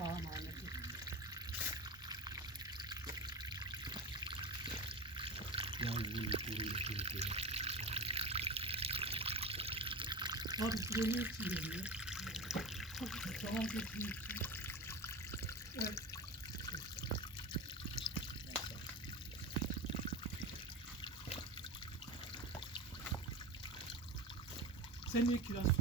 Sağ Ahmet'im. Abi süreli için geliyor. Tamam kesin. Evet. Sen niye kiraz